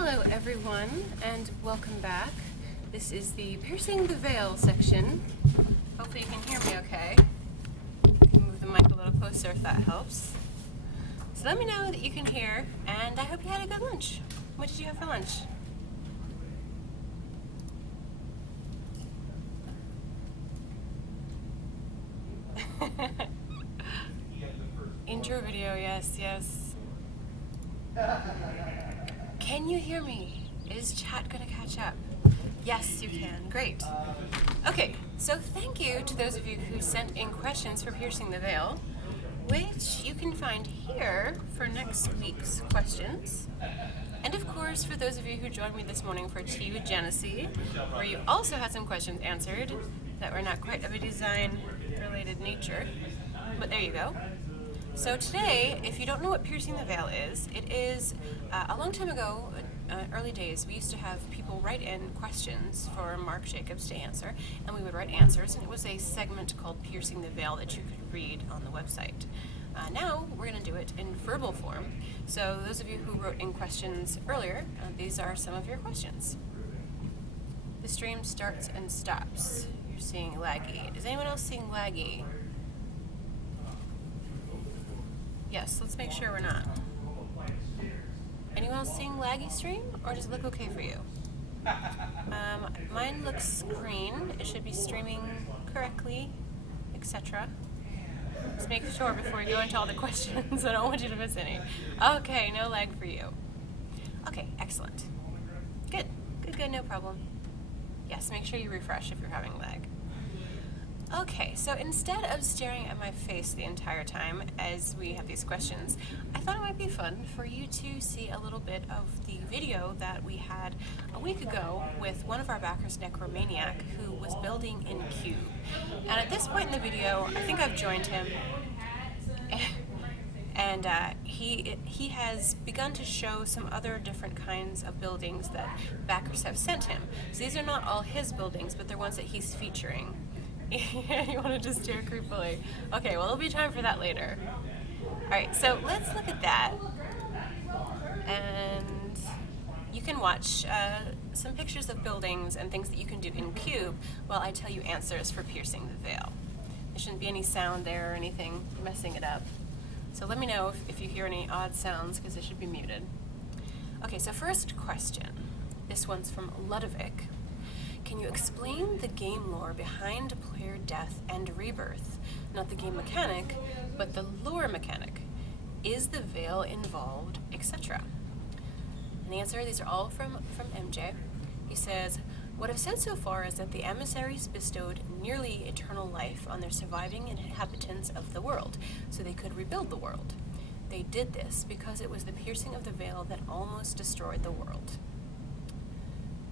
Hello everyone, and welcome back. This is the Piercing the Veil section. Hopefully you can hear me okay. I can move the mic a little closer if that helps. So let me know that you can hear, and I hope you had a good lunch. What did you have for lunch? Intro video, yes. Can you hear me? Is chat gonna catch up? Yes, you can. Great. Okay, so thank you to those of you who sent in questions for Piercing the Veil, which you can find here for next week's questions. And of course, for those of you who joined me this morning for Tea with Genesee, where you also had some questions answered that were not quite of a design-related nature, but there you go. So today, if you don't know what Piercing the Veil is, it is a long time ago, early days, we used to have people write in questions for Mark Jacobs to answer, and we would write answers, and it was a segment called Piercing the Veil that you could read on the website. Now, we're going to do it in verbal form. So those of you who wrote in questions earlier, these are some of your questions. The stream starts and stops. You're seeing laggy. Is anyone else seeing laggy? Yes, let's make sure we're not. Anyone else seeing laggy stream, or does it look okay for you? Mine looks green. It should be streaming correctly, etc. Just make sure before we go into all the questions. I don't want you to miss any. Okay, no lag for you. Okay, excellent. Good, no problem. Yes, make sure you refresh if you're having lag. Okay, so instead of staring at my face the entire time as we have these questions, I thought it might be fun for you to see a little bit of the video that we had a week ago with one of our backers, Necromaniac, who was building in Cube. And at this point in the video, I think I've joined him, and he has begun to show some other different kinds of buildings that backers have sent him. So these are not all his buildings, but they're ones that he's featuring. You want to just stare creepily. Okay, well, it'll be time for that later. Alright, so let's look at that. And you can watch some pictures of buildings and things that you can do in Cube while I tell you answers for Piercing the Veil. There shouldn't be any sound there or anything messing it up. So let me know if you hear any odd sounds, because it should be muted. Okay, so first question. This one's from Ludovic. Can you explain the game lore behind player death and rebirth? Not the game mechanic, but the lore mechanic. Is the veil involved, etc.? And the answer, these are all from MJ. He says, what I've said so far is that the emissaries bestowed nearly eternal life on their surviving inhabitants of the world, so they could rebuild the world. They did this because it was the piercing of the veil that almost destroyed the world.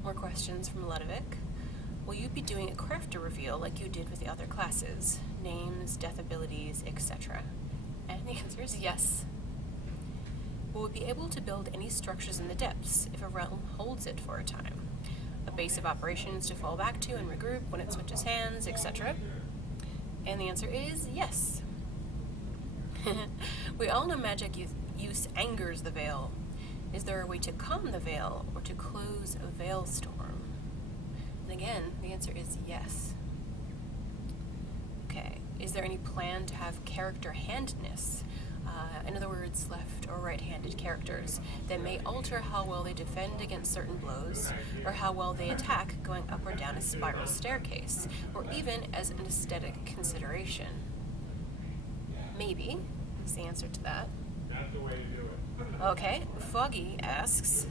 More questions from Ludovic. Will you be doing a crafter reveal like you did with the other classes? Names, death abilities, etc. And the answer is yes. Will we be able to build any structures in the depths if a realm holds it for a time? A base of operations to fall back to and regroup when it switches hands, etc. And the answer is yes. We all know magic use angers the veil. Is there a way to calm the veil or to close a veil storm? And again, the answer is yes. Okay, is there any plan to have character handedness? In other words, left or right-handed characters that may alter how well they defend against certain blows, or how well they attack going up or down a spiral staircase, or even as an aesthetic consideration? Maybe is the answer to that. That's the way to do it. Okay, Foggy asks,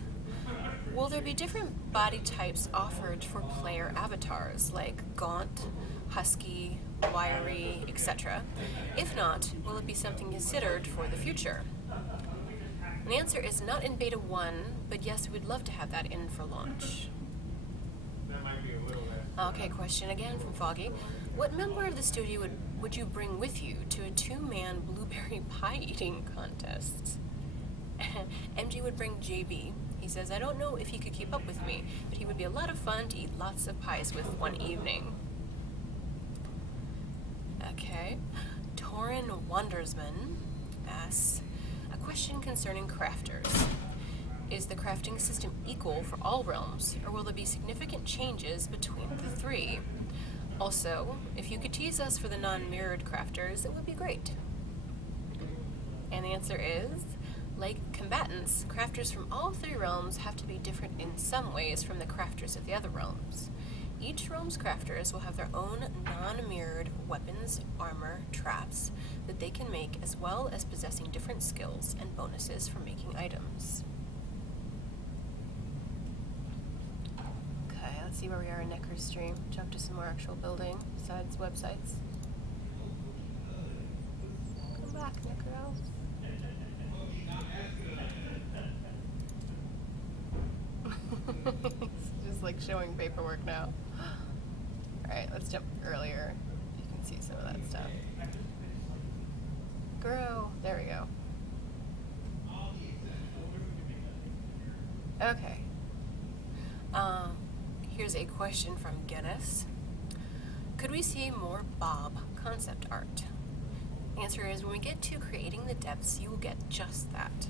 will there be different body types offered for player avatars, like gaunt, husky, wiry, etc.? If not, will it be something considered for the future? And the answer is not in Beta 1, but yes, we'd love to have that in for launch. That might be a little bit. Okay, question again from Foggy. What member of the studio would you bring with you to a 2-man blueberry pie eating contest? MG would bring JB. He says, I don't know if he could keep up with me, but he would be a lot of fun to eat lots of pies with one evening. Okay. Torin Wandersman asks, a question concerning crafters. Is the crafting system equal for all realms, or will there be significant changes between the three? Also, if you could tease us for the non-mirrored crafters, it would be great. And the answer is, like combatants, crafters from all three realms have to be different in some ways from the crafters of the other realms. Each realm's crafters will have their own non-mirrored weapons, armor, traps that they can make, as well as possessing different skills and bonuses for making items. Okay, let's see where we are in Necker's stream. Jump to some more actual building besides websites. Come back, Necker. It's just like showing paperwork now. Alright, let's jump earlier. You can see some of that stuff. Grow. There we go. Okay. Here's a question from Guinness. Could we see more Bob concept art? The answer is, when we get to creating the depths, you will get just that.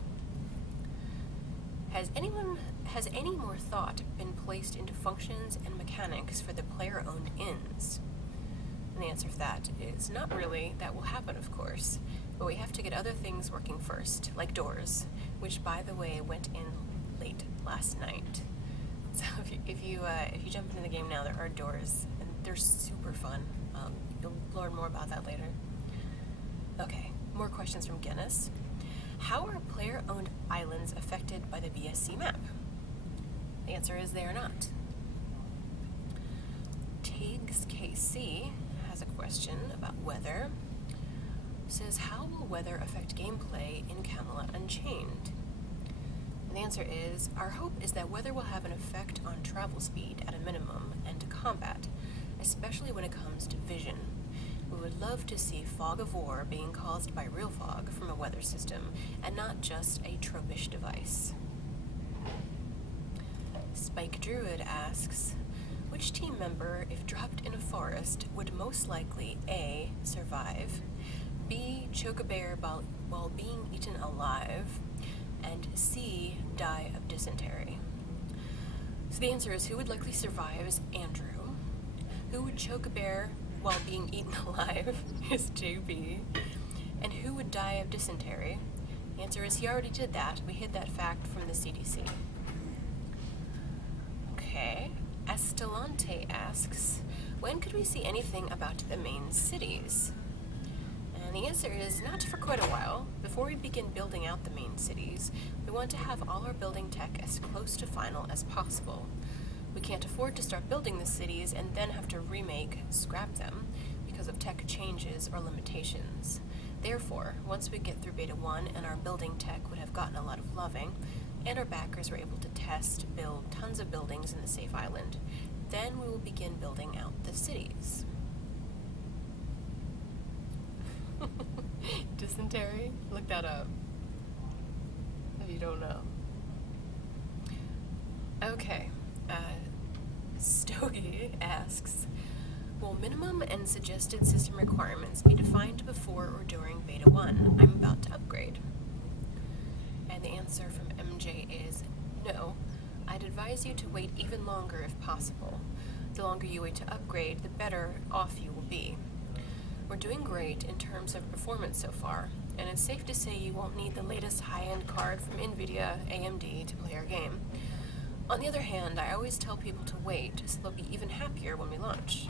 Has any more thought been placed into functions and mechanics for the player-owned inns? And the answer to that is not really. That will happen, of course, but we have to get other things working first, like doors, which, by the way, went in late last night. So if you jump into the game now, there are doors, and they're super fun. You'll learn more about that later. Okay, more questions from Guinness. How are player-owned islands affected by the BSC map? The answer is they are not. Tiggs KC has a question about weather. It says, how will weather affect gameplay in Camelot Unchained? And the answer is, our hope is that weather will have an effect on travel speed at a minimum and to combat, especially when it comes to vision. We would love to see fog of war being caused by real fog from a weather system and not just a tropish device. Spike Druid asks, which team member, if dropped in a forest, would most likely A. survive, B. choke a bear while being eaten alive, and C. die of dysentery? So the answer is, who would likely survive is Andrew. Who would choke a bear while being eaten alive is JB. And who would die of dysentery? The answer is, he already did that. We hid that fact from the CDC. Okay. Estelante asks, when could we see anything about the main cities? And the answer is, not for quite a while. Before we begin building out the main cities, we want to have all our building tech as close to final as possible. We can't afford to start building the cities and then have to scrap them, because of tech changes or limitations. Therefore, once we get through Beta 1 and our building tech would have gotten a lot of loving, and our backers were able to build tons of buildings in the safe island, then we will begin building out the cities. Dysentery? Look that up if you don't know. Okay. Stogie asks, will minimum and suggested system requirements be defined before or during Beta 1? I'm about to upgrade. And the answer from MJ is no. I'd advise you to wait even longer if possible. The longer you wait to upgrade, the better off you will be. We're doing great in terms of performance so far, and it's safe to say you won't need the latest high-end card from NVIDIA, AMD to play our game. On the other hand, I always tell people to wait, so they'll be even happier when we launch.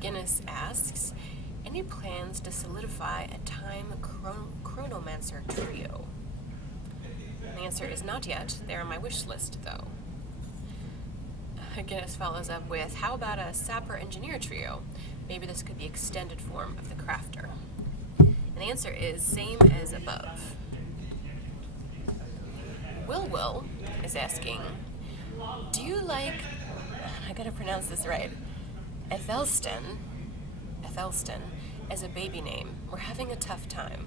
Guinness asks, any plans to solidify a time chronomancer trio? And the answer is not yet. They're on my wish list, though. Guinness follows up with, how about a sapper engineer trio? Maybe this could be extended form of the crafter. And the answer is same as above. Will is asking, do you like, I gotta pronounce this right, Ethelston as a baby name? We're having a tough time.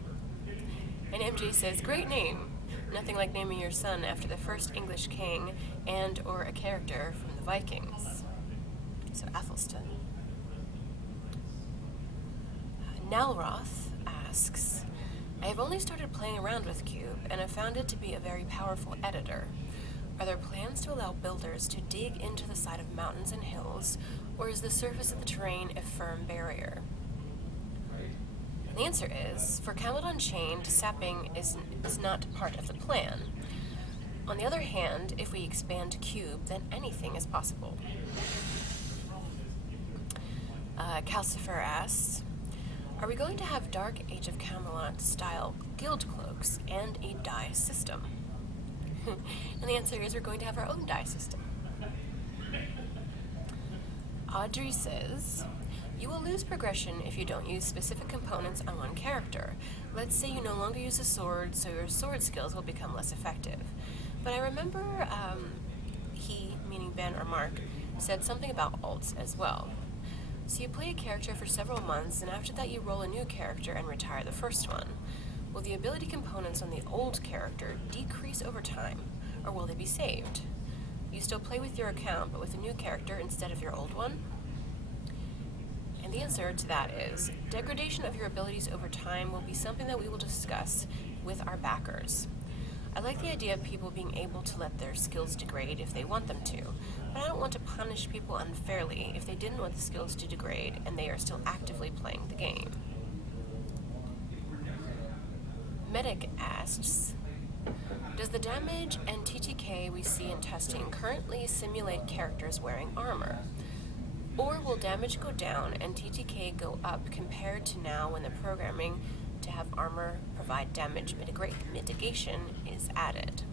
And MJ says, great name. Nothing like naming your son after the first English king and or a character from the Vikings. So Athelstan. Nalroth asks, I have only started playing around with Cube, and have found it to be a very powerful editor. Are there plans to allow builders to dig into the side of mountains and hills, or is the surface of the terrain a firm barrier? And the answer is, for Camelot Unchained, sapping is not part of the plan. On the other hand, if we expand Cube, then anything is possible. Calcifer asks, are we going to have Dark Age of Camelot style guild cloaks and a die system? And the answer is we're going to have our own die system. Audrey says, you will lose progression if you don't use specific components on one character. Let's say you no longer use a sword, so your sword skills will become less effective. But I remember he, meaning Ben or Mark, said something about alts as well. So you play a character for several months, and after that you roll a new character and retire the first one. Will the ability components on the old character decrease over time, or will they be saved? You still play with your account, but with a new character instead of your old one? And the answer to that is, degradation of your abilities over time will be something that we will discuss with our backers. I like the idea of people being able to let their skills degrade if they want them to, but I don't want to punish people unfairly if they didn't want the skills to degrade and they are still actively playing the game. Medic asks, does the damage and TTK we see in testing currently simulate characters wearing armor? Or will damage go down and TTK go up compared to now when the programming to have armor provide damage mitigation is added?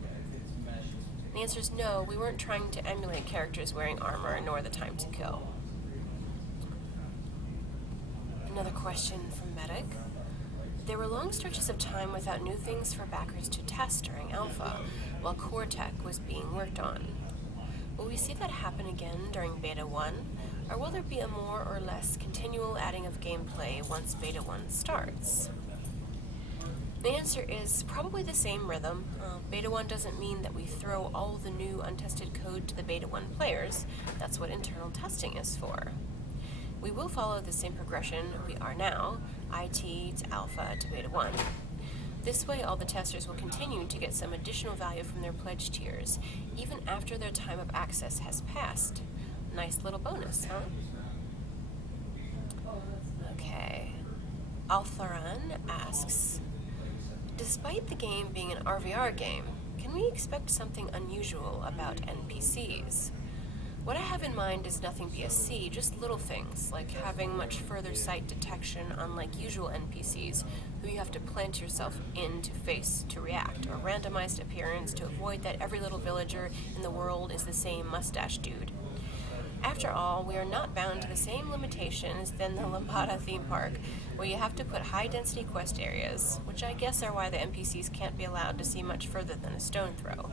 The answer is no, we weren't trying to emulate characters wearing armor nor the time to kill. Another question from Medic. There were long stretches of time without new things for backers to test during Alpha, while core tech was being worked on. Will we see that happen again during Beta 1, or will there be a more or less continual adding of gameplay once Beta 1 starts? The answer is probably the same rhythm. Beta 1 doesn't mean that we throw all the new untested code to the Beta 1 players. That's what internal testing is for. We will follow the same progression we are now, IT to Alpha to Beta 1. This way, all the testers will continue to get some additional value from their pledge tiers, even after their time of access has passed. Nice little bonus, huh? Okay. Altharan asks, despite the game being an RVR game, can we expect something unusual about NPCs? What I have in mind is nothing BSC, just little things, like having much further sight detection unlike usual NPCs, who you have to plant yourself in to face to react, or randomized appearance to avoid that every little villager in the world is the same mustache dude. After all, we are not bound to the same limitations than the Lambada theme park, where you have to put high-density quest areas, which I guess are why the NPCs can't be allowed to see much further than a stone throw.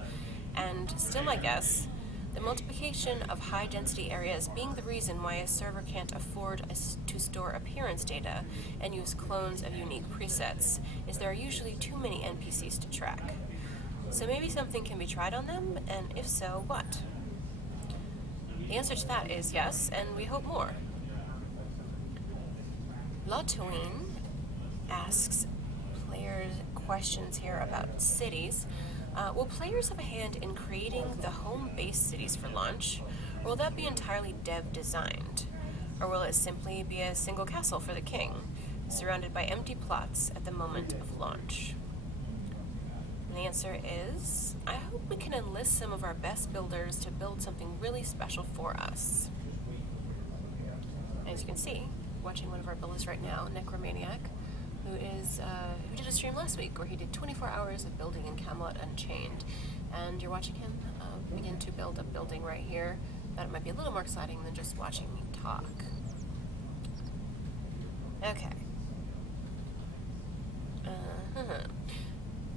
And still my guess, the multiplication of high-density areas being the reason why a server can't afford to store appearance data and use clones of unique presets, is there are usually too many NPCs to track. So maybe something can be tried on them, and if so, what? The answer to that is yes, and we hope more. Lotween asks players questions here about cities. Will players have a hand in creating the home base cities for launch, or will that be entirely dev designed? Or will it simply be a single castle for the king, surrounded by empty plots at the moment of launch? And the answer is, I hope we can enlist some of our best builders to build something really special for us. As you can see, watching one of our builders right now, Necromaniac, who did a stream last week where he did 24 hours of building in Camelot Unchained. And you're watching him begin to build a building right here. Thought it might be a little more exciting than just watching me talk. Okay.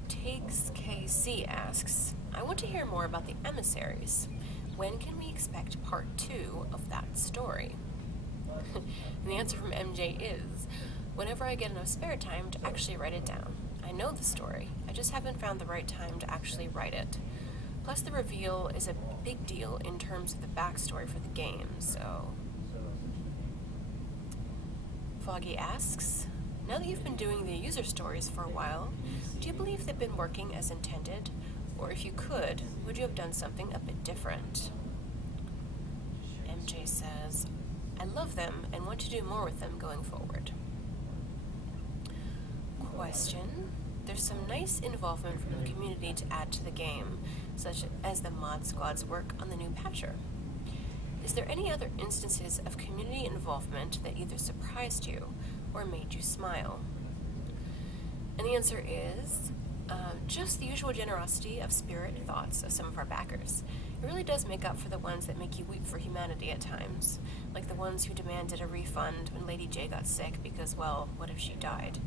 Takes KC asks, I want to hear more about the emissaries. When can we expect part 2 of that story? And the answer from MJ is, whenever I get enough spare time to actually write it down. I know the story, I just haven't found the right time to actually write it. Plus the reveal is a big deal in terms of the backstory for the game, so... Foggy asks, Now that you've been doing the user stories for a while, do you believe they've been working as intended? Or if you could, would you have done something a bit different? MJ says, I love them and want to do more with them going forward. Question. There's some nice involvement from the community to add to the game, such as the mod squad's work on the new patcher. Is there any other instances of community involvement that either surprised you or made you smile? And the answer is just the usual generosity of spirit and thoughts of some of our backers. It really does make up for the ones that make you weep for humanity at times, like the ones who demanded a refund when Lady J got sick because, well, what if she died?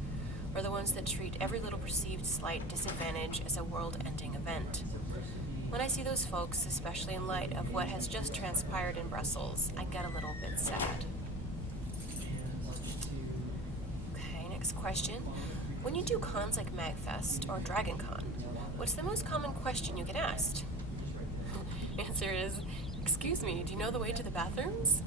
Or the ones that treat every little perceived slight disadvantage as a world-ending event. When I see those folks, especially in light of what has just transpired in Brussels, I get a little bit sad. Okay, next question. When you do cons like MagFest or DragonCon, what's the most common question you get asked? Answer is, excuse me, do you know the way to the bathrooms?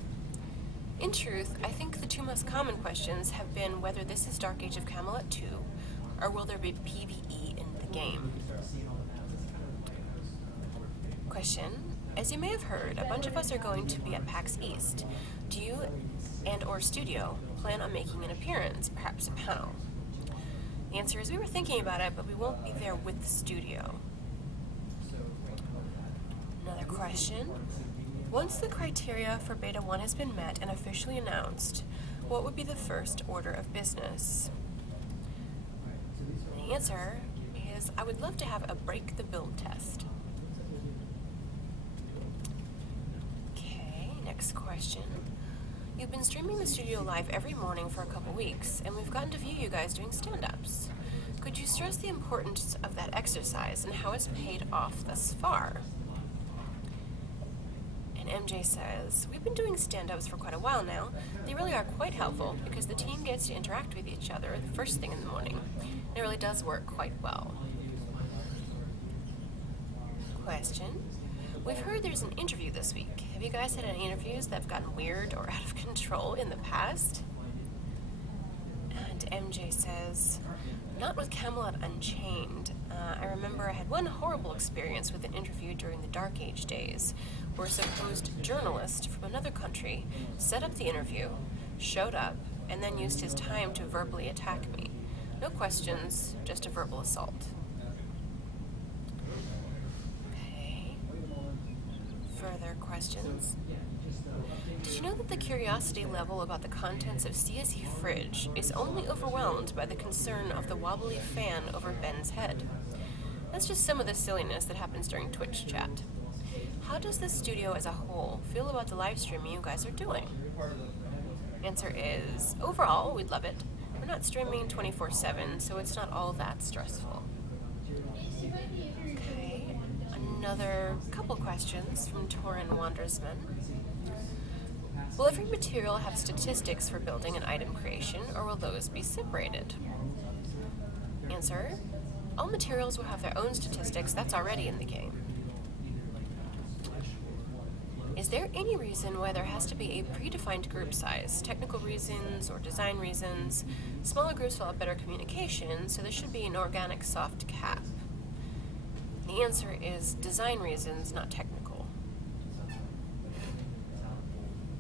In truth, I think the two most common questions have been whether this is Dark Age of Camelot 2, or will there be PvE in the game? Question. As you may have heard, a bunch of us are going to be at PAX East. Do you and or studio plan on making an appearance, perhaps a panel? The answer is we were thinking about it, but we won't be there with the studio. Another question. Once the criteria for Beta 1 has been met and officially announced, what would be the first order of business? The answer is I would love to have a break the build test. Okay, next question. You've been streaming the studio live every morning for a couple weeks, and we've gotten to view you guys doing stand-ups. Could you stress the importance of that exercise and how it's paid off thus far? And MJ says, we've been doing stand-ups for quite a while now. They really are quite helpful because the team gets to interact with each other the first thing in the morning. It really does work quite well. Question. We've heard there's an interview this week. Have you guys had any interviews that have gotten weird or out of control in the past? And MJ says, not with Camelot Unchained. I remember I had one horrible experience with an interview during the Dark Age days, where a supposed journalist from another country set up the interview, showed up, and then used his time to verbally attack me. No questions, just a verbal assault. Further questions? Did you know that the curiosity level about the contents of CSE Fridge is only overwhelmed by the concern of the wobbly fan over Ben's head? That's just some of the silliness that happens during Twitch chat. How does the studio as a whole feel about the live streaming you guys are doing? Answer is, overall, we'd love it. We're not streaming 24/7, so it's not all that stressful. Another couple questions from Torin Wandersman. Will every material have statistics for building and item creation, or will those be separated? Answer. All materials will have their own statistics that's already in the game. Is there any reason why there has to be a predefined group size? Technical reasons or design reasons? Smaller groups will have better communication, so there should be an organic soft cap. The answer is design reasons, not technical.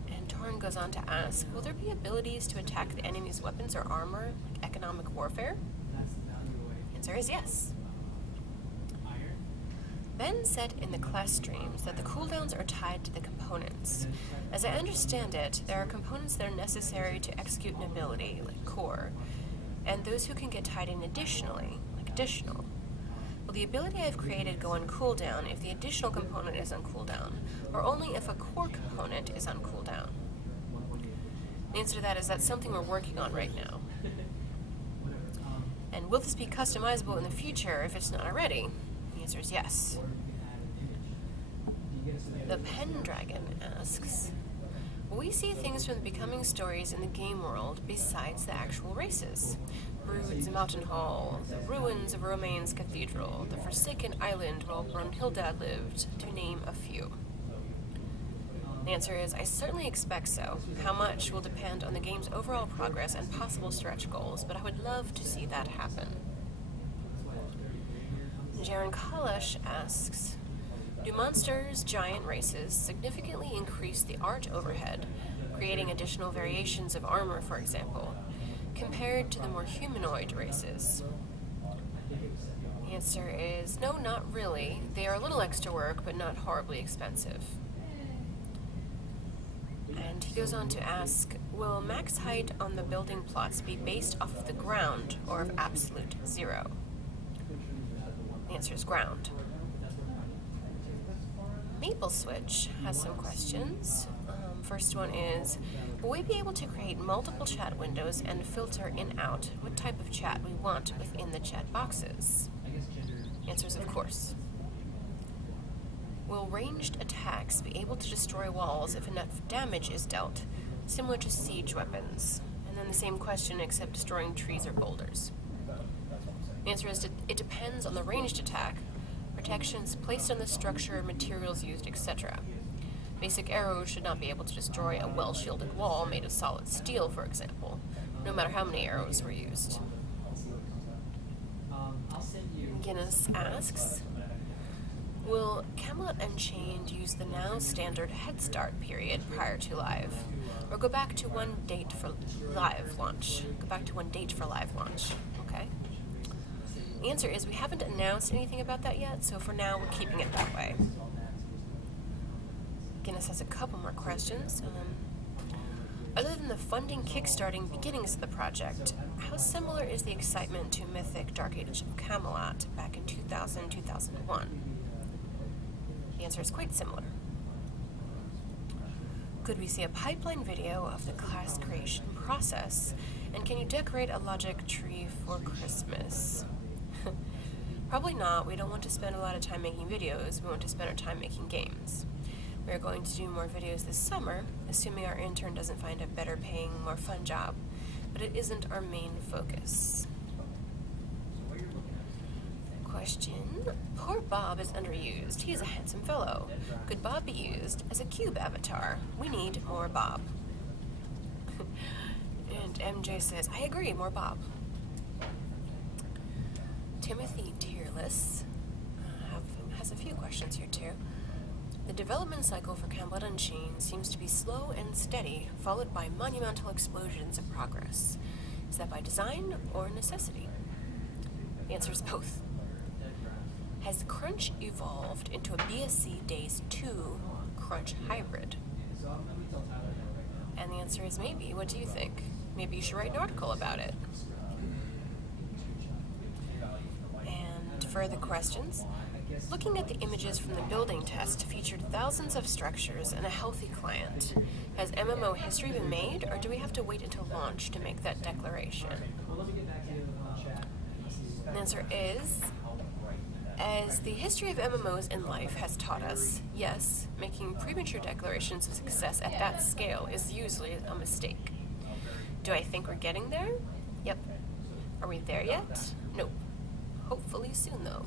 And Torn goes on to ask, will there be abilities to attack the enemy's weapons or armor, like economic warfare? Answer is yes. Ben said in the class streams that the cooldowns are tied to the components. As I understand it, there are components that are necessary to execute an ability, like core, and those who can get tied in additionally, like additional. Will the ability I've created go on cooldown if the additional component is on cooldown, or only if a core component is on cooldown? The answer to that is that's something we're working on right now. And will this be customizable in the future if it's not already? The answer is yes. The Pendragon asks, will we see things from the Becoming stories in the game world besides the actual races? Brood's Mountain Hall, the ruins of Romaine's Cathedral, the Forsaken Island where Brunhilda lived, to name a few. The answer is, I certainly expect so. How much will depend on the game's overall progress and possible stretch goals, but I would love to see that happen. Jaron Kalash asks, do Monsters Giant races significantly increase the art overhead, creating additional variations of armor, for example, compared to the more humanoid races? The answer is no, not really. They are a little extra work, but not horribly expensive. And he goes on to ask, will max height on the building plots be based off of the ground or of absolute zero? The answer is ground. Maple Switch has some questions. First one is, will we be able to create multiple chat windows and filter in-out what type of chat we want within the chat boxes? The answer is of course. Will ranged attacks be able to destroy walls if enough damage is dealt, similar to siege weapons? And then the same question except destroying trees or boulders. The answer is it depends on the ranged attack, protections placed on the structure, materials used, etc. Basic arrows should not be able to destroy a well-shielded wall made of solid steel, for example, no matter how many arrows were used. Guinness asks, will Camelot Unchained use the now standard Head Start period prior to live, or go back to one date for live launch? Okay. The answer is we haven't announced anything about that yet, so for now we're keeping it that way. Guinness has a couple more questions. Other than the funding kickstarting beginnings of the project, how similar is the excitement to Mythic Dark Age of Camelot back in 2000-2001? The answer is quite similar. Could we see a pipeline video of the class creation process? And can you decorate a logic tree for Christmas? Probably not. We don't want to spend a lot of time making videos. We want to spend our time making games. We are going to do more videos this summer, assuming our intern doesn't find a better paying, more fun job, but it isn't our main focus. Question. Poor Bob is underused. He is a handsome fellow. Could Bob be used as a cube avatar? We need more Bob. And MJ says, I agree, more Bob. Timothy Tearless has a few questions here too. The development cycle for Camelot Unchained seems to be slow and steady, followed by monumental explosions of progress. Is that by design or necessity? The answer is both. Has Crunch evolved into a BSC Days 2 Crunch hybrid? And the answer is maybe. What do you think? Maybe you should write an article about it. And further questions. Looking at the images from the building test featured thousands of structures and a healthy client. Has MMO history been made, or do we have to wait until launch to make that declaration? And the answer is, as the history of MMOs in life has taught us, yes, making premature declarations of success at that scale is usually a mistake. Do I think we're getting there? Yep. Are we there yet? Nope. Hopefully soon, though.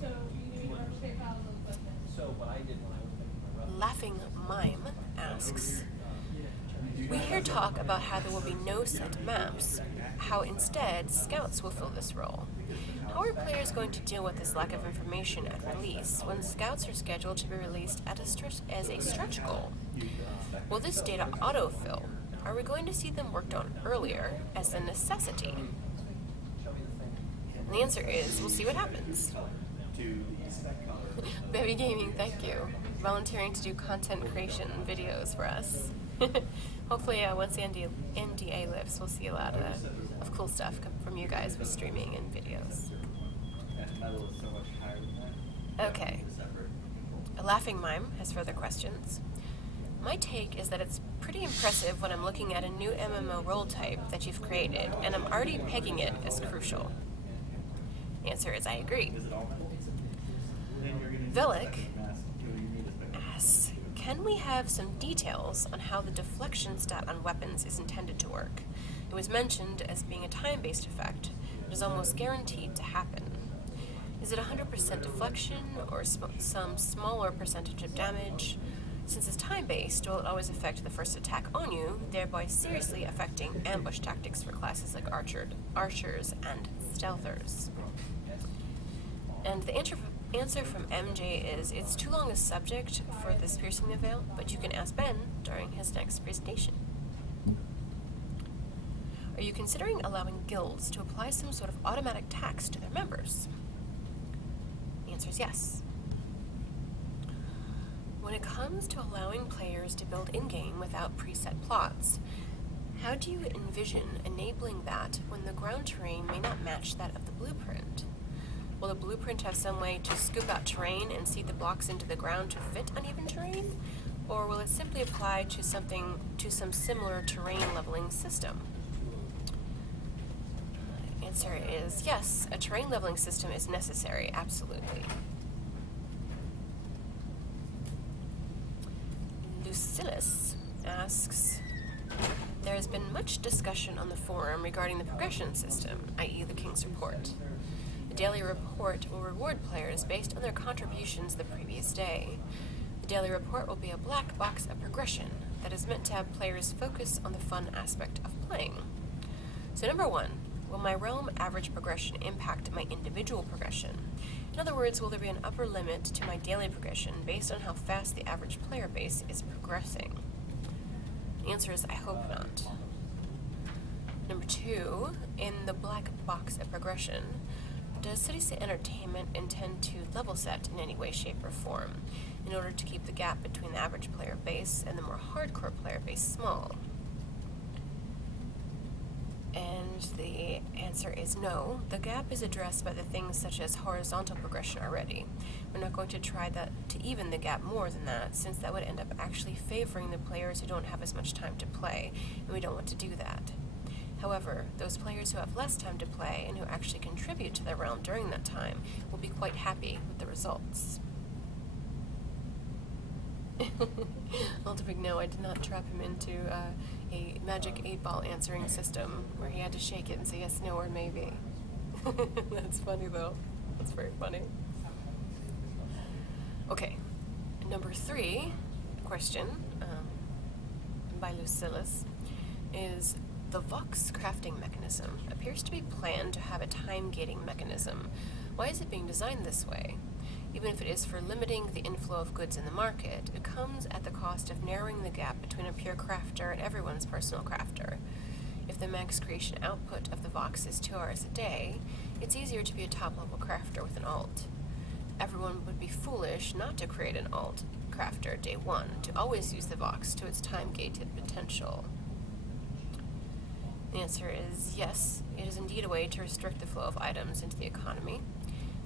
Laughing Mime asks, we hear talk about how there will be no set maps, how instead scouts will fill this role. How are players going to deal with this lack of information at release when scouts are scheduled to be released at as a stretch goal? Will this data autofill? Are we going to see them worked on earlier as a necessity? And the answer is, we'll see what happens. Baby Gaming, thank you. Volunteering to do content creation videos for us. Hopefully, once the NDA lifts, we'll see a lot of cool stuff come from you guys with streaming and videos. Okay. A Laughing Mime has further questions. My take is that it's pretty impressive when I'm looking at a new MMO role type that you've created, and I'm already pegging it as crucial. The answer is I agree. Velik asks, can we have some details on how the deflection stat on weapons is intended to work? It was mentioned as being a time-based effect. It is almost guaranteed to happen. Is it 100% deflection or some smaller percentage of damage? Since it's time-based, will it always affect the first attack on you, thereby seriously affecting ambush tactics for classes like archers and stealthers? And the answer from MJ is, it's too long a subject for this Piercing the Veil, but you can ask Ben during his next presentation. Are you considering allowing guilds to apply some sort of automatic tax to their members? The answer is yes. When it comes to allowing players to build in-game without preset plots, how do you envision enabling that when the ground terrain may not match that of the blueprint? Will the blueprint have some way to scoop out terrain and seed the blocks into the ground to fit uneven terrain? Or will it simply apply to some similar terrain leveling system? The answer is yes, a terrain leveling system is necessary, absolutely. Lucillus asks, there has been much discussion on the forum regarding the progression system, i.e. the King's Report. The daily report will reward players based on their contributions the previous day. The daily report will be a black box of progression that is meant to have players focus on the fun aspect of playing. So number 1, will my realm average progression impact my individual progression? In other words, will there be an upper limit to my daily progression based on how fast the average player base is progressing? The answer is I hope not. Number 2, in the black box of progression, does City State Entertainment intend to level set in any way, shape, or form in order to keep the gap between the average player base and the more hardcore player base small? And the answer is no. The gap is addressed by the things such as horizontal progression already. We're not going to try to even the gap more than that, since that would end up actually favoring the players who don't have as much time to play, and we don't want to do that. However, those players who have less time to play and who actually contribute to the realm during that time will be quite happy with the results. Ultimate, no, I did not trap him into a magic 8-ball answering system where he had to shake it and say yes, no, or maybe. That's funny though. That's very funny. Okay, number 3 question by Lucillus is, the Vox crafting mechanism appears to be planned to have a time gating mechanism. Why is it being designed this way? Even if it is for limiting the inflow of goods in the market, it comes at the cost of narrowing the gap between a pure crafter and everyone's personal crafter. If the max creation output of the Vox is 2 hours a day, it's easier to be a top-level crafter with an alt. Everyone would be foolish not to create an alt crafter day 1, to always use the Vox to its time-gated potential. The answer is yes, it is indeed a way to restrict the flow of items into the economy.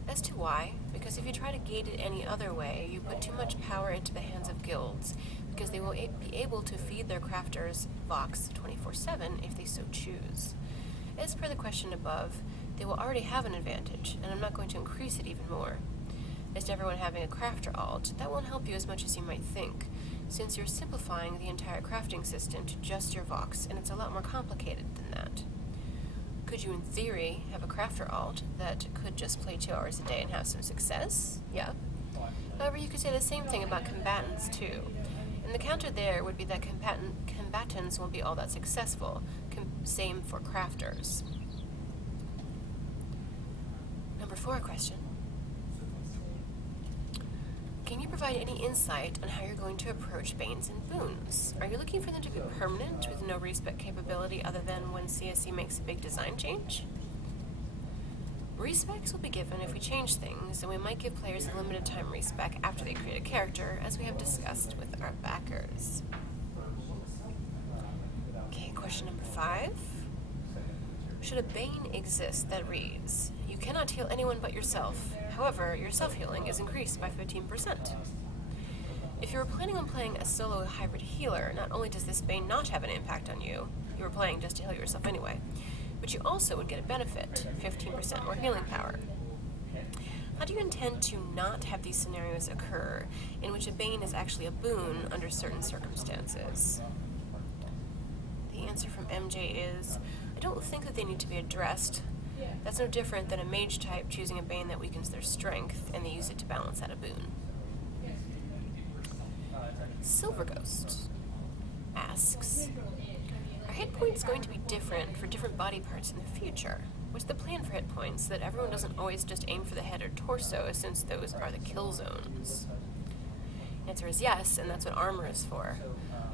As to why, because if you try to gate it any other way, you put too much power into the hands of guilds, because they will be able to feed their crafters Vox 24/7 if they so choose. As per the question above, they will already have an advantage, and I'm not going to increase it even more. As to everyone having a crafter alt, that won't help you as much as you might think, since you're simplifying the entire crafting system to just your Vox, and it's a lot more complicated than that. Could you, in theory, have a crafter alt that could just play 2 hours a day and have some success? Yeah. However, you could say the same thing about combatants, too. And the counter there would be that combatants won't be all that successful. Same for crafters. Number 4 question. Can you provide any insight on how you're going to approach Banes and Boons? Are you looking for them to be permanent with no respec capability other than when CSE makes a big design change? Respecs will be given if we change things, and we might give players a limited time respec after they create a character, as we have discussed with our backers. Okay, question number 5. Should a Bane exist that reads, you cannot heal anyone but yourself. However, your self-healing is increased by 15%. If you were planning on playing a solo hybrid healer, not only does this Bane not have an impact on you, you were playing just to heal yourself anyway, but you also would get a benefit, 15% more healing power. How do you intend to not have these scenarios occur, in which a Bane is actually a boon under certain circumstances? The answer from MJ is, I don't think that they need to be addressed. That's no different than a mage type choosing a Bane that weakens their strength, and they use it to balance out a boon. Silver Ghost asks, are hit points going to be different for different body parts in the future? What's the plan for hit points so that everyone doesn't always just aim for the head or torso, since those are the kill zones? Answer is yes, and that's what armor is for.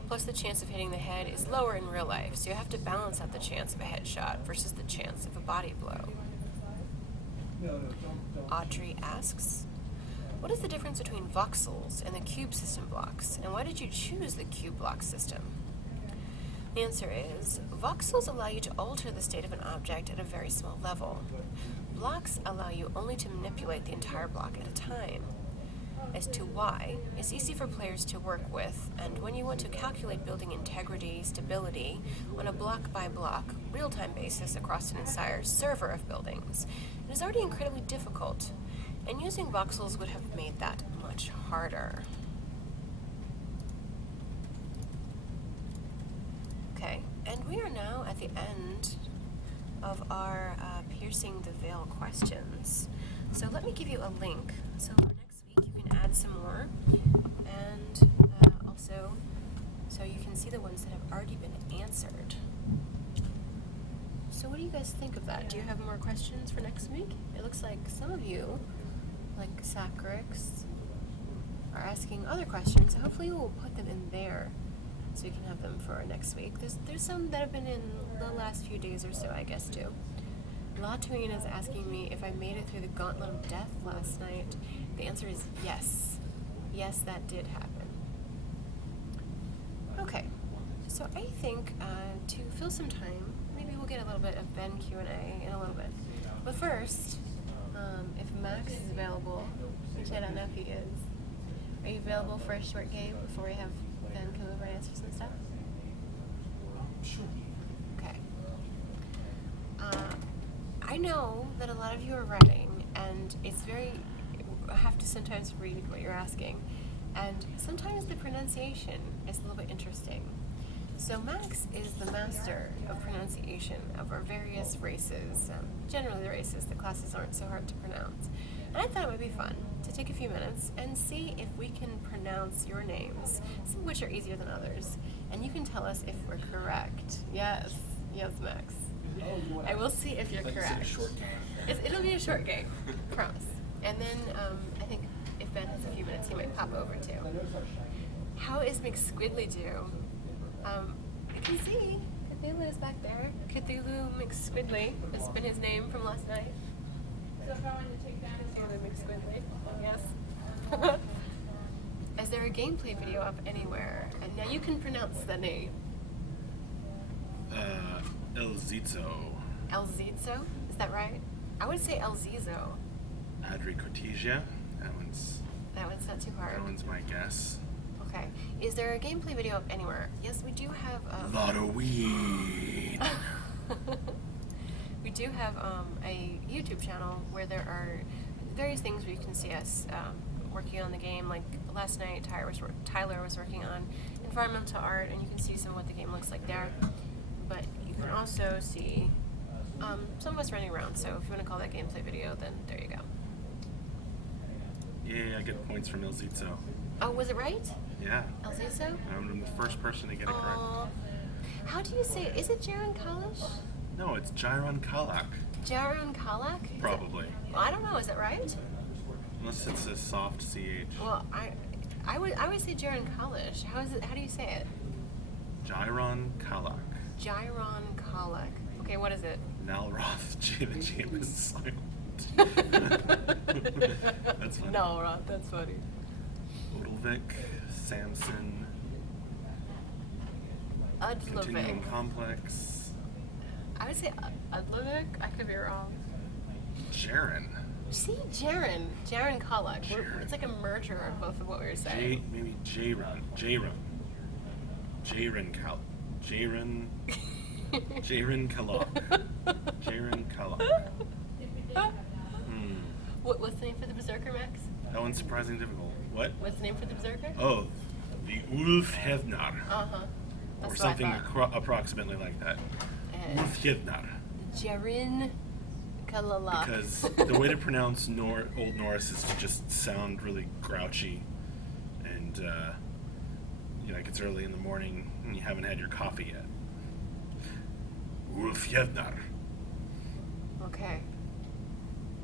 Plus, the chance of hitting the head is lower in real life, so you have to balance out the chance of a headshot versus the chance of a body blow. Audrey asks, what is the difference between voxels and the cube system blocks, and why did you choose the cube block system? The answer is, voxels allow you to alter the state of an object at a very small level. Blocks allow you only to manipulate the entire block at a time. As to why, it's easy for players to work with, and when you want to calculate building integrity, stability, on a block-by-block, real-time basis across an entire server of buildings, it is already incredibly difficult, and using voxels would have made that much harder. Okay, and we are now at the end of our Piercing the Veil questions. So let me give you a link. So for next week you can add some more, and also so you can see the ones that have already been answered. So what do you guys think of that? Do you have more questions for next week? It looks like some of you, like Sacrix, are asking other questions, so hopefully we'll put them in there so you can have them for next week. There's some that have been in the last few days or so, I guess, too. Latween is asking me if I made it through the Gauntlet of Death last night. The answer is yes. Yes, that did happen. Okay, so I think to fill some time, maybe we'll get a little bit of Ben Q&A in a little bit. But first, if Max is available, which I don't know if he is, are you available for a short game before we have Ben come over and answer some stuff? Sure. Okay. I know that a lot of you are writing, and I have to sometimes read what you're asking, and sometimes the pronunciation is a little bit interesting. So Max is the master of pronunciation of our various races, generally the races, the classes aren't so hard to pronounce. And I thought it would be fun to take a few minutes and see if we can pronounce your names, some of which are easier than others, and you can tell us if we're correct. Yes, Max. I will see if you're correct. It'll be a short game, promise. And then I think if Ben has a few minutes, he might pop over too. How is McSquidly do? I can see Cthulhu is back there. Cthulhu McSquidly has been his name from last night. So if I wanted to take that as McSquidly, yes. Is there a gameplay video up anywhere? And now you can pronounce the name. Elzizo. Elzizo? Is that right? I would say Elzizo. Adri Cortesia. That one's not too hard. That one's my guess. Okay. Is there a gameplay video up anywhere? Yes, we do have Lot of weed. we do have a YouTube channel where there are various things where you can see us working on the game. Like last night, Tyler was working on environmental art, and you can see some of what the game looks like there. But you can also see some of us running around. So if you want to call that gameplay video, then there you go. Yeah, I get points from Elzizo. Oh, was it right? Yeah. Elzizo? I'm the first person to get it correct. How do you say it? Is it Jaron Kalish? No, it's Jiron Kalak. Jaron Kalak? Probably. Well, I don't know. Is it right? Unless it's a soft CH. Well, I would say Jaron Kalish. How do you say it? Jiron Kalak. Jiron Kalak. Okay, what is it? Nalroth Jamin Silent. That's funny. No, that's funny. Odilvik, Samson, Continuum Udlovik. Complex, I would say Udlovik. I could be wrong. Jaren. See, Jaron Kalak. Jaron. It's like a merger of both of what we were saying. Maybe Jaren Kalak. Jaren Kalak. What's the name for the Berserker, Max? That one's surprisingly difficult. What? What's the name for the Berserker? Oh, the Ulf Hevnar. Uh-huh. Or something approximately like that. Ulf Hevnar. Jarin Kalala. Because the way to pronounce Old Norse is to just sound really grouchy and like it's early in the morning and you haven't had your coffee yet. Ulfjednar. Okay.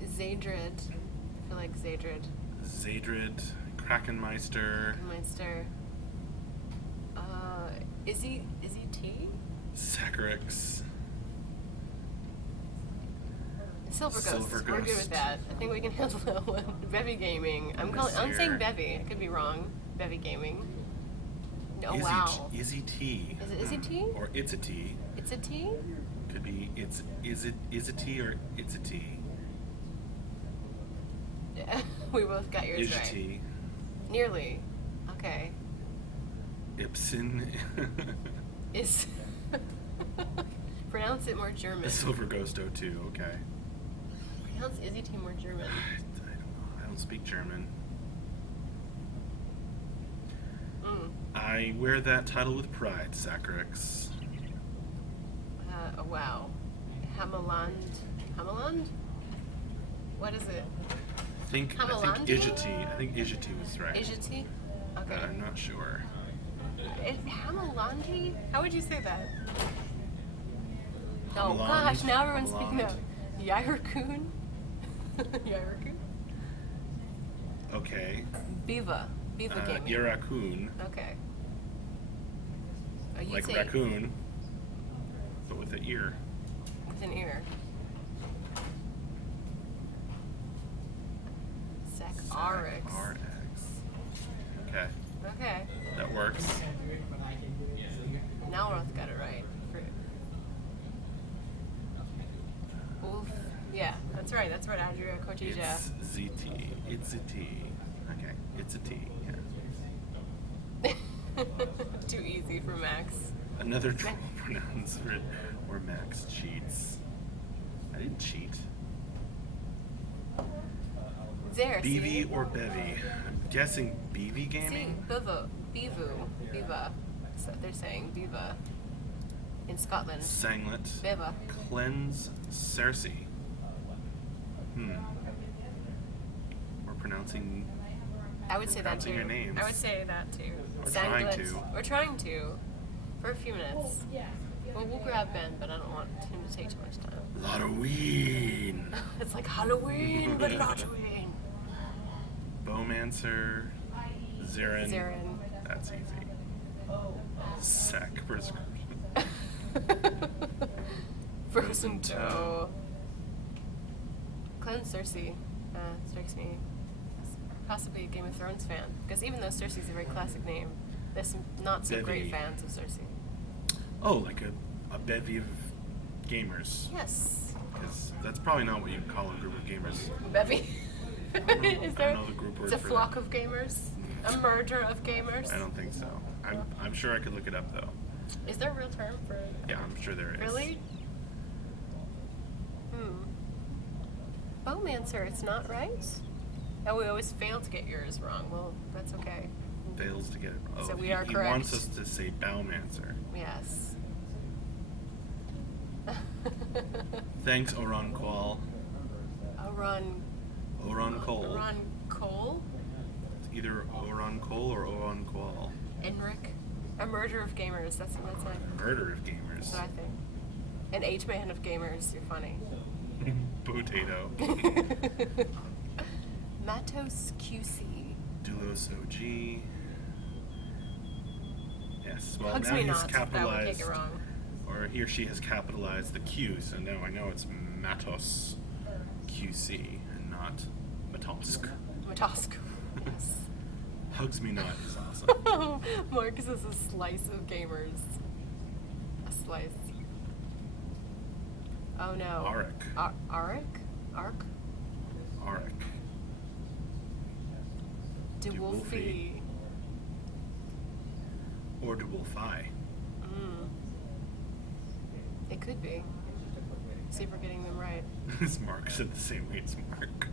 Zadrid. I feel like Zadrid. Zadrid, Krakenmeister, Meister. Is he T? Sacrix, Silver Ghost. Silver We're good Ghost. with that. I think we can handle that one. Bevy Gaming. I'm Vizier. saying Bevy. I could be wrong. Bevy Gaming. Oh Izzy, wow. Izzy T. Is it Izzy T? Or It's a T. It's a T? Could be is a T or It's a T. We both got yours Is a right. T. Nearly. Okay. Ipsen. Is pronounce it more German. Silver Ghost 02, okay. Pronounce Izzy T more German. I don't know. I don't speak German. Mm. I wear that title with pride, Sacrix. Oh wow. Hameland. Hameland? What is it? I think Hamelandi? Ijiti. I think Ijiti was right. Ijiti? But Okay. I'm not sure. Hamelandi? How would you say that? Oh Hameland, gosh, now everyone's speaking Hameland. of Yairkun. Yairkun? Okay. Biva. Biva Gaming. Irakun, Okay. Oh, you'd like say raccoon, but with an ear. with an ear. Sac-RX. RX. Okay, Okay. that works. Now Roth got it right. Oof. Yeah, that's right. That's right, Adria Cortija. It's ZT. It's a T. Okay, it's a T. Yeah. Too easy for Max. Another troll pronounce for it, or Max cheats. I didn't cheat. There, see? BV or Bevy? I'm guessing BV See, Gaming? Biva. So they're saying Biva. In Scotland. Sanglet. Biva. Cleanse Cersei. We're pronouncing. I would say that Pronouncing too. your names. I would say that too. We're trying Sanglet. to. We're trying to. For a few minutes. Well, we'll grab Ben, but I don't want him to take too much time. Halloween. It's like Halloween, but Halloween. Bowmancer. Zarin. Zarin. That's easy. Sac prescription. Frozen Toe. Cleanse Cersei strikes me as possibly a Game of Thrones fan. Because even though Cersei's a very classic name, there's some not so great Bevy. fans of Cersei. Oh, like a bevy of gamers. Yes. Because that's probably not what you'd call a group of gamers. Bevy? Is there? I don't know the group word It's a for flock that. of gamers? A merger of gamers? I don't think so. I'm sure I could look it up though. Is there a real term for Yeah, I'm sure there is. Really? Bowmancer, it's not right? Oh, we always fail to get yours wrong. Well, that's okay. Fails to get it wrong. So we he, are he correct. wants us to say Bowmancer. Yes. Thanks, Oran Qual. Oran. Oran Cole. Oran Cole? It's either Oran Cole or Oran Qual. Enric? A murder of gamers. That's what it's like. Murder of gamers. That's what I think. An H-man of gamers. You're funny. Potato. Matos QC. Dulos OG. Yes, well Hugs now me he's not. That would capitalized, take it wrong. or he or she has capitalized the Q, so now I know it's Matos QC and not Matosk. Matosk. Yes. Hugs me not is awesome. Marcus is a slice of gamers. A slice. Oh no. Arik. Arik? Ark? Arik. DeWolfie. Or DeWolfi. It could be. See if we're getting them right. Is Mark said the same way as Mark.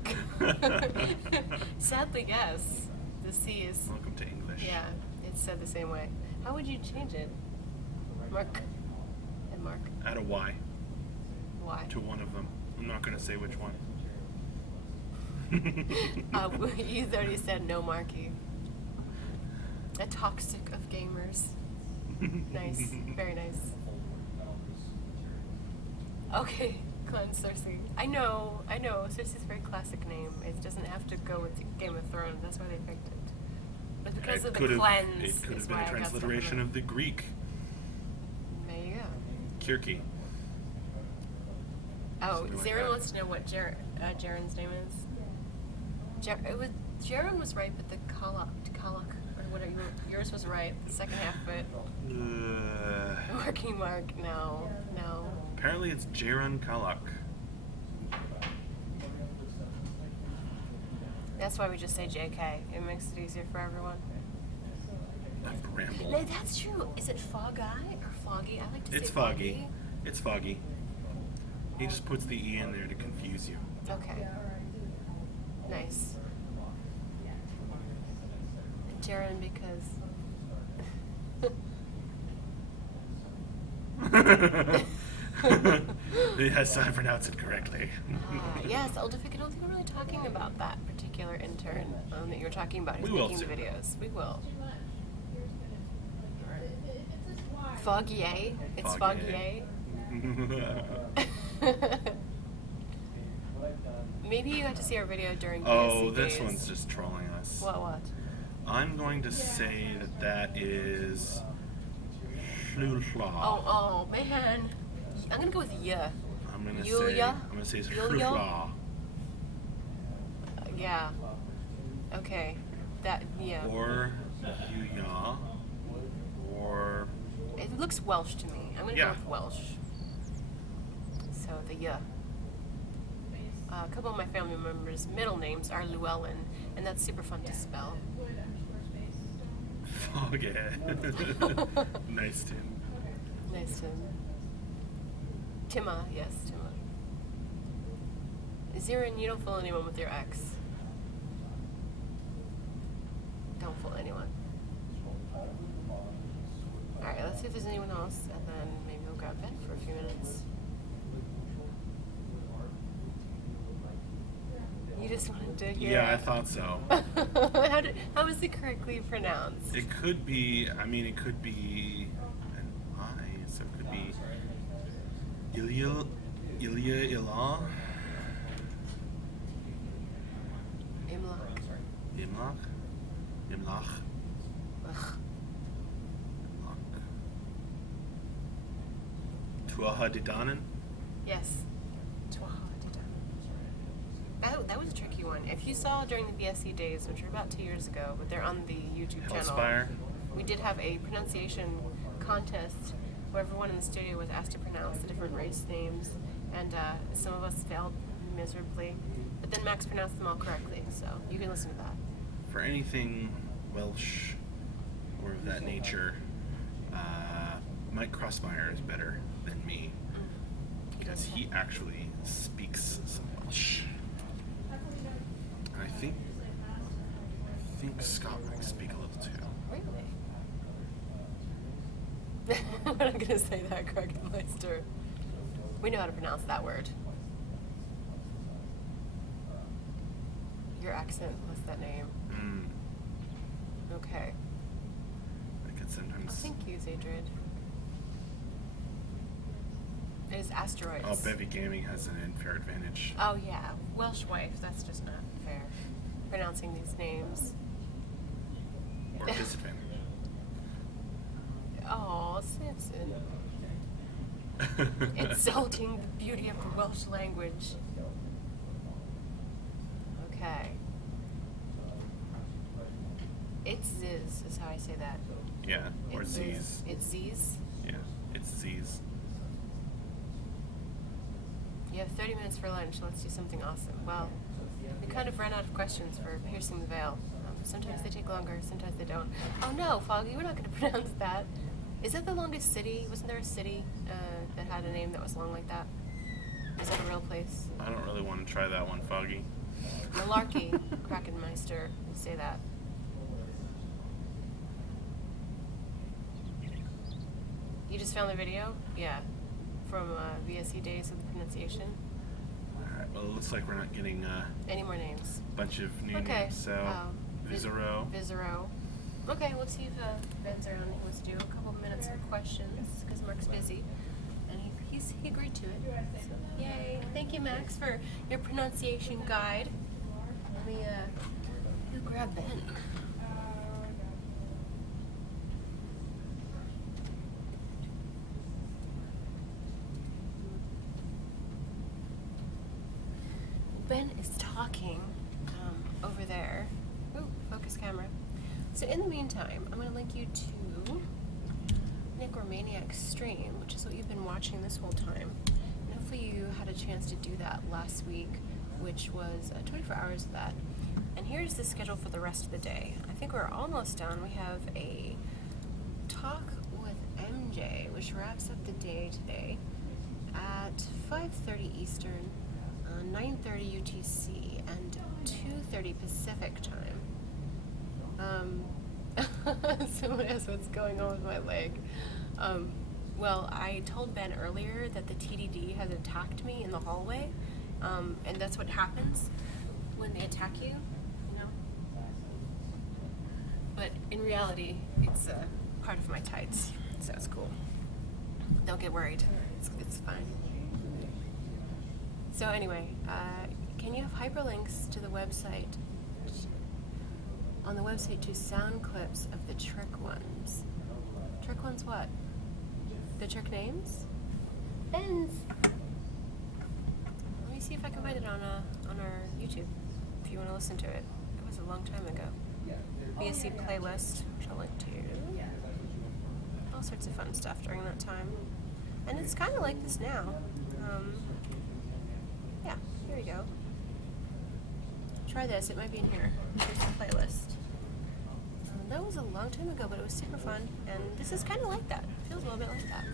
Sadly, yes. The C is. Welcome to English. Yeah, it's said the same way. How would you change it? Mark and Mark. Add a Y Why? to one of them. I'm not going to say which one. You already said no Marky. A toxic of gamers. Nice. Very nice. Okay, Clan Cersei. I know. Cersei's a very classic name. It doesn't have to go with Game of Thrones. That's why they picked it. But because of the cleanse, it could is have been why a I got transliteration stuck on of the Greek it. There you go. Kirky. Oh, Something like Zarin that. wants to know what Jaren's name is. Jaren was right, but the Kalak, or whatever, yours was right. The second half of it. Marky Mark, no. Apparently it's Jaron Kalak. That's why we just say JK. It makes it easier for everyone. Bramble. No, that's true. Is it Foggy or Foggy? I like to It's say Foggy. It's Foggy. He just puts the E in there to confuse you. Okay. Nice. Jaren because. Yes, I pronounce it correctly. Yes, Eldefic, I don't think we're really talking about that particular intern that you were talking about who's We will making the soon. videos. We will. Foggy. It's Foggy. Maybe you got to see our video during BSC Oh, this days. one's just trolling us. What? I'm going to say that is Hlulhla. Oh, man. I'm gonna go with yeah. I'm gonna Yulia? say it's Yulia? Hlulhla. Yeah. Okay. Yeah. Or Yuya. Or It looks Welsh to me. I'm gonna Yeah. go with Welsh. So the yeah. A couple of my family members' middle names are Llewellyn, and that's super fun to spell. Foghead. Nice, Tim. Nice to. Tima, yes, Tima. Zirin, you don't fool anyone with your ex. Don't fool anyone. Alright, let's see if there's anyone else, and then maybe we'll grab Ben for a few minutes. You just wanted to hear Yeah, I it. thought so. How is it correctly pronounced? It could be, it could be an I, so it could be Ilya Ilah, Imlach. Imlach, Ugh. Tuaha Didanen. Yes. Oh, that was a tricky one. If you saw during the BSC days, which were about 2 years ago, but they're on the YouTube channel, Hellspire. we did have a pronunciation contest where everyone in the studio was asked to pronounce the different race names, and some of us failed miserably. But then Max pronounced them all correctly, so you can listen to that. For anything Welsh or of that nature, Mike Crossmeyer is better than me because he actually speaks some Welsh. And I think Scott might speak a little too. Really? I'm not going to say that, Krakenmeister. We know how to pronounce that word. Your accent, what's that name? Okay. I could sometimes. Oh, thank you, Zadrid. It is asteroids. Oh, Bevy Gaming has an unfair advantage. Oh, yeah. Welsh wife, that's just not fair. Pronouncing these names. Or disadvantage. Oh, Samson. Insulting the beauty of the Welsh language. Okay. It's Ziz, is how I say that. Yeah, or It's Z's. It's Z's. Yeah, it's Z's. You have 30 minutes for lunch, so let's do something awesome. Well, we kind of ran out of questions for Piercing the Veil. Sometimes they take longer, sometimes they don't. Oh no, Foggy, we're not going to pronounce that. Is that the longest city? Wasn't there a city that had a name that was long like that? Is that a real place? I don't really want to try that one, Foggy. Malarkey, Krakenmeister, you say that. You just found the video? Yeah. From VSC days of the pronunciation. Alright, well, it looks like we're not getting a Any more names? bunch of new Okay. names, so Vizero. Vizero. Okay, let's see if Ben's around. He wants to do a couple minutes of questions because Mark's busy, and he agreed to it. So, yay! Thank you, Max, for your pronunciation guide. Let me grab Ben. Ben is talking over there. Ooh, focus camera. So in the meantime, I'm going to link you to Necromaniac stream, which is what you've been watching this whole time. And hopefully you had a chance to do that last week, which was 24 hours of that. And here's the schedule for the rest of the day. I think we're almost done. We have a talk with MJ, which wraps up the day today at 5:30 Eastern, 9:30 UTC, and 2:30 Pacific time. Someone asked what's going on with my leg. Well, I told Ben earlier that the TDD has attacked me in the hallway, and that's what happens when they attack you, you know? But in reality, it's part of my tights, so it's cool. Don't get worried. It's fine. So anyway, can you have hyperlinks to the website, on the website, to sound clips of the trick ones? Trick ones what? The trick names? Ben's. Let me see if I can find it on our YouTube, if you want to listen to it. It was a long time ago. BSC playlist, which I'll link to. All sorts of fun stuff during that time. And it's kind of like this now. Yeah, here we go. Try this, it might be in here. Here's the playlist. That was a long time ago, but it was super fun. And this is kind of like that. It feels a little bit like that.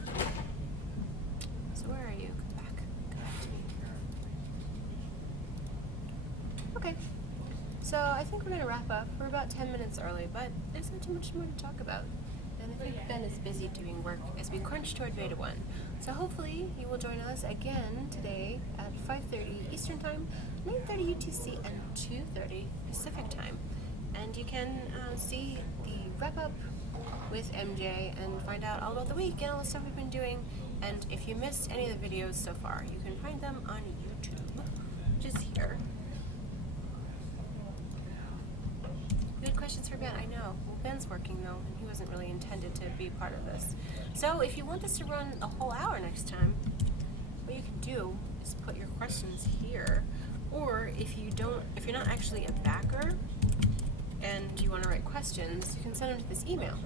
So where are you? Come back. Come back to me. Okay. So I think we're going to wrap up. We're about 10 minutes early, but there's not too much more to talk about. And I think Ben is busy doing work as we crunch toward Beta 1. So hopefully you will join us again today at 5:30 Eastern Time, 9:30 UTC, and 2:30 Pacific Time. And you can see the wrap-up with MJ and find out all about the week and all the stuff we've been doing. And if you missed any of the videos so far, you can find them on YouTube, which is here. You had questions for Ben, I know. Well, Ben's working though, and he wasn't really intended to be part of this. So if you want this to run a whole hour next time, what you can do is put your questions here. Or if you're not actually a backer and you want to write questions, you can send them to this email,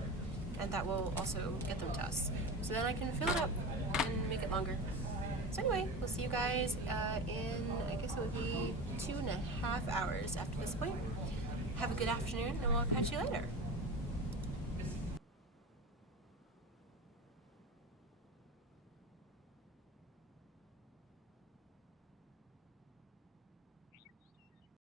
and that will also get them to us. So then I can fill it up and make it longer. So anyway, we'll see you guys in, I guess it would be 2.5 hours after this point. Have a good afternoon, and we'll catch you later.